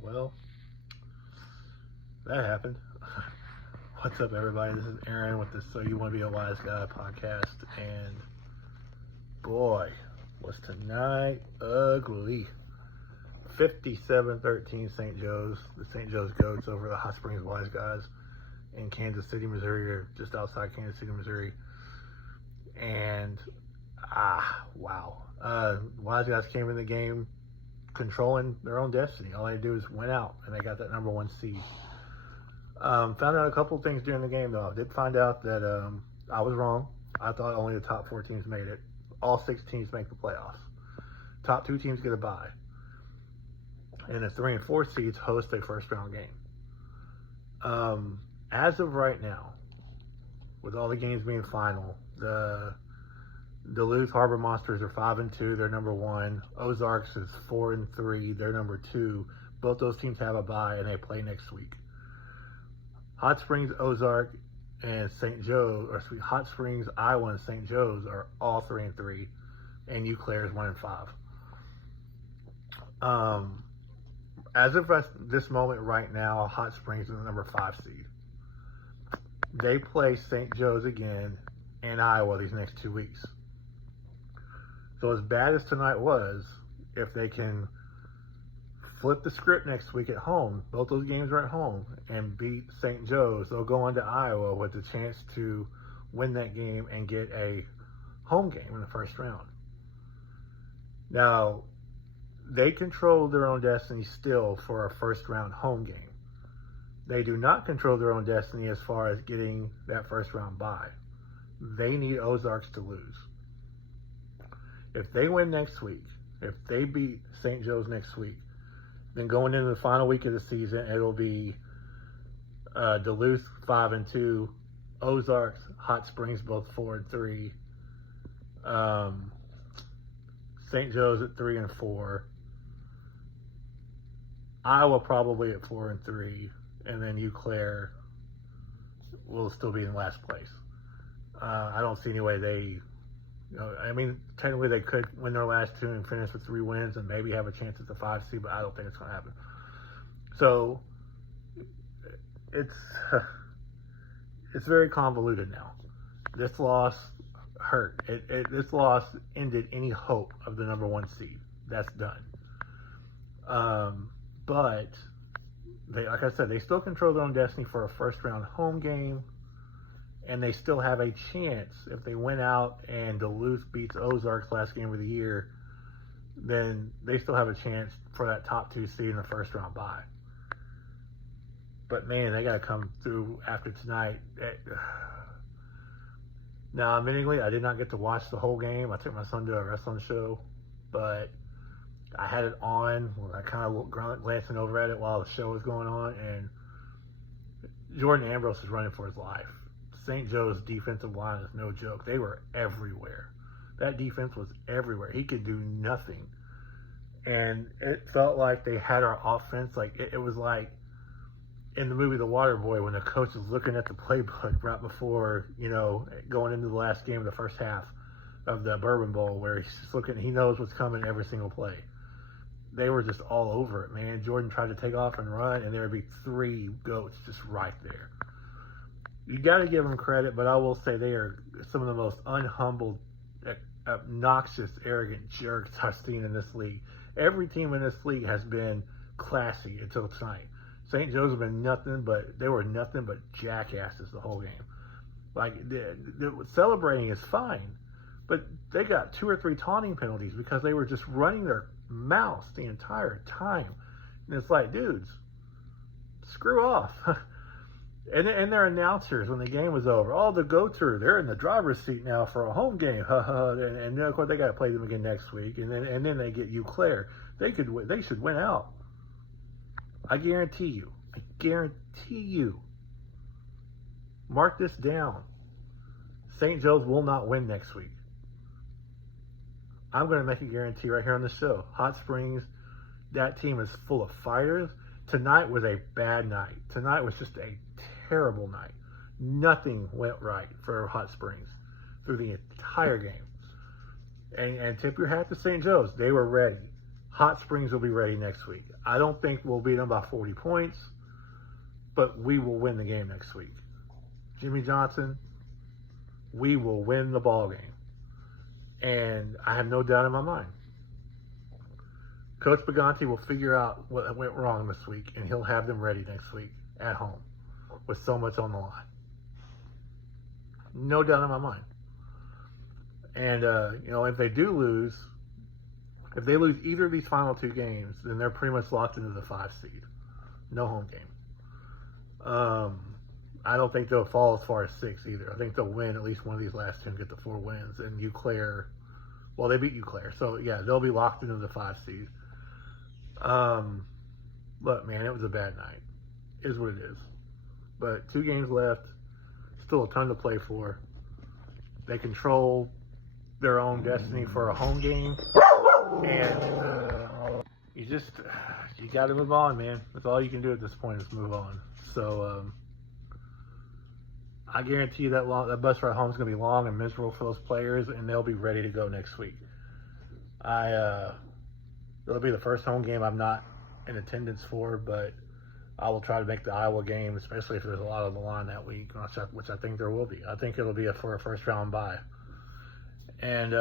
Well, that happened. What's up, everybody? This is Aaron with the So You Want to Be a Wise Guy podcast. And boy, was tonight ugly. 57-13 St. Joe's. The St. Joe's Goats over the Hot Springs Wise Guys in Kansas City, Missouri, or just outside Kansas City, Missouri. And, wow. Wise Guys came in the game controlling their own destiny. All they do is win out, and they got that number one seed. Found out a couple of things during the game, though. I did find out that I was wrong. I thought only the top 4 teams made it. All 6 teams make the playoffs. Top 2 teams get a bye. And the 3 and 4 seeds host a first-round game. As of right now, with all the games being final, the Duluth Harbor Monsters are 5-2. They're number 1. Ozarks is 4-3. They're number 2. Both those teams have a bye, and they play next week. Hot Springs, Ozark, and St. Joe, or Hot Springs, Iowa, and St. Joe's are all 3-3, and Eau Claire is 1-5. As of this moment right now, Hot Springs is the number 5 seed. They play St. Joe's again in Iowa these next 2 weeks. So as bad as tonight was, if they can flip the script next week at home, both those games are at home, and beat St. Joe's, they'll go into Iowa with a chance to win that game and get a home game in the first round. Now, they control their own destiny still for a first round home game. They do not control their own destiny as far as getting that first round bye. They need Ozarks to lose. If they win next week, if they beat St. Joe's next week, then going into the final week of the season, it'll be Duluth 5-2, Ozarks, Hot Springs both 4-3, St. Joe's at 3-4, Iowa probably at 4-3, and then Eau Claire will still be in last place. I don't see any way they, technically they could win their last 2 and finish with 3 wins and maybe have a chance at the 5 seed, but I don't think it's going to happen. So it's very convoluted now. This loss hurt. This loss ended any hope of the number 1 seed. That's done. But they, like I said, they still control their own destiny for a first round home game. And they still have a chance if they win out and Duluth beats Ozarks last game of the year, then they still have a chance for that top 2 seed in the first round bye. But man, they got to come through after tonight. Now, admittingly, I did not get to watch the whole game. I took my son to a wrestling show, but I had it on. I kind of glancing over at it while the show was going on, and Jordan Ambrose is running for his life. St. Joe's defensive line is no joke. They were everywhere. That defense was everywhere. He could do nothing. And it felt like they had our offense. Like it was like in the movie The Water Boy when the coach is looking at the playbook right before, going into the last game of the first half of the Bourbon Bowl, where he's just looking, he knows what's coming every single play. They were just all over it, man. Jordan tried to take off and run, and there would be 3 goats just right there. You got to give them credit, but I will say they are some of the most unhumbled, obnoxious, arrogant jerks I've seen in this league. Every team in this league has been classy until tonight. St. Joe's have been they were nothing but jackasses the whole game. Like, celebrating is fine, but they got 2 or 3 taunting penalties because they were just running their mouths the entire time. And it's like, dudes, screw off. And their announcers, when the game was over, the goats they're in the driver's seat now for a home game. And of course, they got to play them again next week. And then they get Eau Claire. They should win out. I guarantee you. Mark this down. St. Joe's will not win next week. I'm going to make a guarantee right here on the show. Hot Springs, that team is full of fighters. Tonight was a bad night. Tonight was just a terrible night. Nothing went right for Hot Springs through the entire game. And tip your hat to St. Joe's. They were ready. Hot Springs will be ready next week. I don't think we'll beat them by 40 points, but we will win the game next week. Jimmy Johnson, we will win the ball game. And I have no doubt in my mind. Coach Baganti will figure out what went wrong this week, and he'll have them ready next week at home with so much on the line. No doubt in my mind. And, if they do lose, if they lose either of these final two games, then they're pretty much locked into the 5 seed. No home game. I don't think they'll fall as far as 6 either. I think they'll win at least one of these last two and get the 4 wins. And Eau Claire, well, they beat Eau Claire. So, yeah, they'll be locked into the 5 seed. Look, man, it was a bad night. It is what it is. But 2 games left. Still a ton to play for. They control their own destiny for a home game. And you got to move on, man. That's all you can do at this point is move on. So, I guarantee you that bus ride home is going to be long and miserable for those players, and they'll be ready to go next week. It'll be the first home game I'm not in attendance for, but I will try to make the Iowa game, especially if there's a lot on the line that week, which I think there will be. I think it'll be for a first-round bye. And,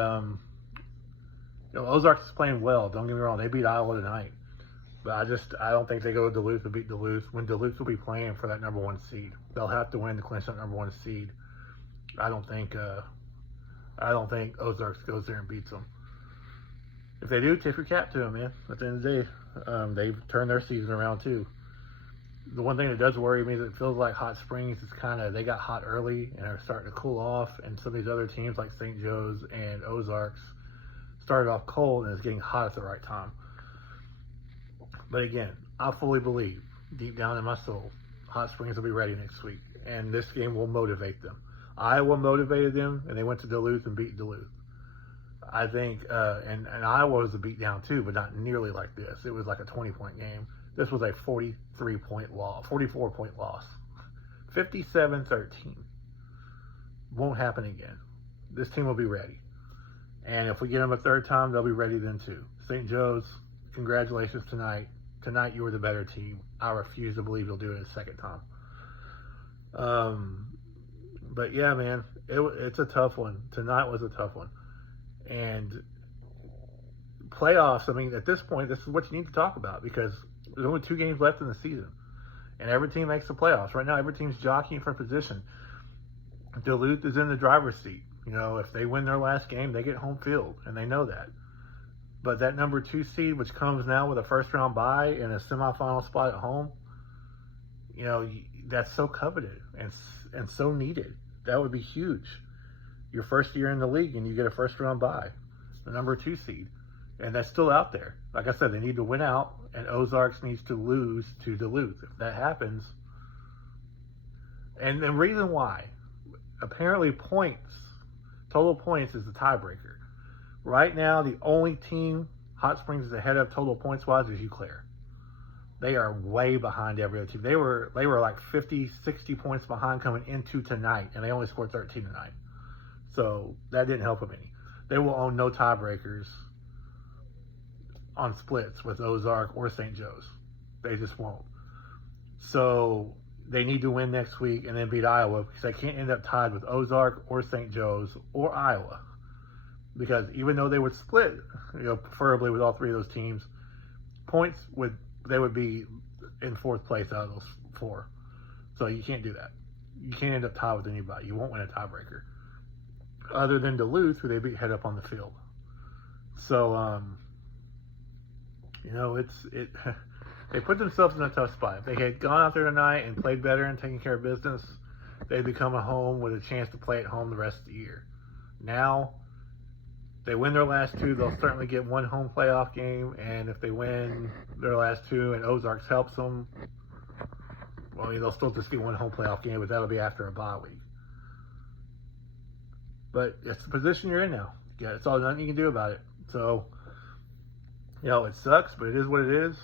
Ozarks is playing well. Don't get me wrong. They beat Iowa tonight. But I don't think they go to Duluth to beat Duluth when Duluth will be playing for that number 1 seed. They'll have to win to clinch that number 1 seed. I don't think Ozarks goes there and beats them. If they do, tip your cap to them, man. At the end of the day, they've turned their season around too. The one thing that does worry me is it feels like Hot Springs is they got hot early and are starting to cool off, and some of these other teams like St. Joe's and Ozarks started off cold and is getting hot at the right time. But again, I fully believe, deep down in my soul, Hot Springs will be ready next week, and this game will motivate them. Iowa motivated them, and they went to Duluth and beat Duluth. I think, and Iowa was a beatdown too, but not nearly like this. It was like a 20-point game. This was a 44-point loss. 57-13. Won't happen again. This team will be ready. And if we get them a third time, they'll be ready then too. St. Joe's, congratulations tonight. Tonight you were the better team. I refuse to believe you'll do it a second time. But yeah, man, it's a tough one. Tonight was a tough one. And playoffs, I mean, at this point, this is what you need to talk about because there's only 2 games left in the season. And every team makes the playoffs. Right now, every team's jockeying for position. Duluth is in the driver's seat. If they win their last game, they get home field, and they know that. But that number 2 seed, which comes now with a first-round bye and a semifinal spot at home, that's so coveted and so needed. That would be huge. Your first year in the league, and you get a first-round bye, the number 2 seed. And that's still out there. Like I said, they need to win out, and Ozarks needs to lose to Duluth. If that happens, and the reason why, apparently total points is the tiebreaker. Right now, the only team Hot Springs is ahead of total points-wise is Eau Claire. They are way behind every other team. They were like 50, 60 points behind coming into tonight, and they only scored 13 tonight. So that didn't help them any. They will own no tiebreakers on splits with Ozark or St. Joe's. They just won't. So they need to win next week and then beat Iowa because they can't end up tied with Ozark or St. Joe's or Iowa. Because even though they would split, preferably with all 3 of those teams, they would be in 4th place out of those 4. So you can't do that. You can't end up tied with anybody. You won't win a tiebreaker. Other than Duluth, who they beat head up on the field. So, they put themselves in a tough spot. If they had gone out there tonight and played better and taken care of business, they'd become a home with a chance to play at home the rest of the year. Now, they win their last 2, they'll certainly get 1 home playoff game, and if they win their last 2 and Ozarks helps them, well, they'll still just get 1 home playoff game, but that'll be after a bye week. But it's the position you're in now. Yeah, it's all nothing you can do about it. So, it sucks, but it is what it is.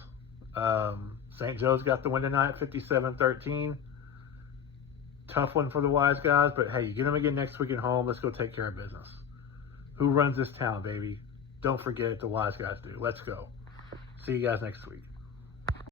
St. Joe's got the win tonight, 57-13. Tough one for the Wise Guys, but hey, you get them again next week at home. Let's go take care of business. Who runs this town, baby? Don't forget the Wise Guys do. Let's go. See you guys next week.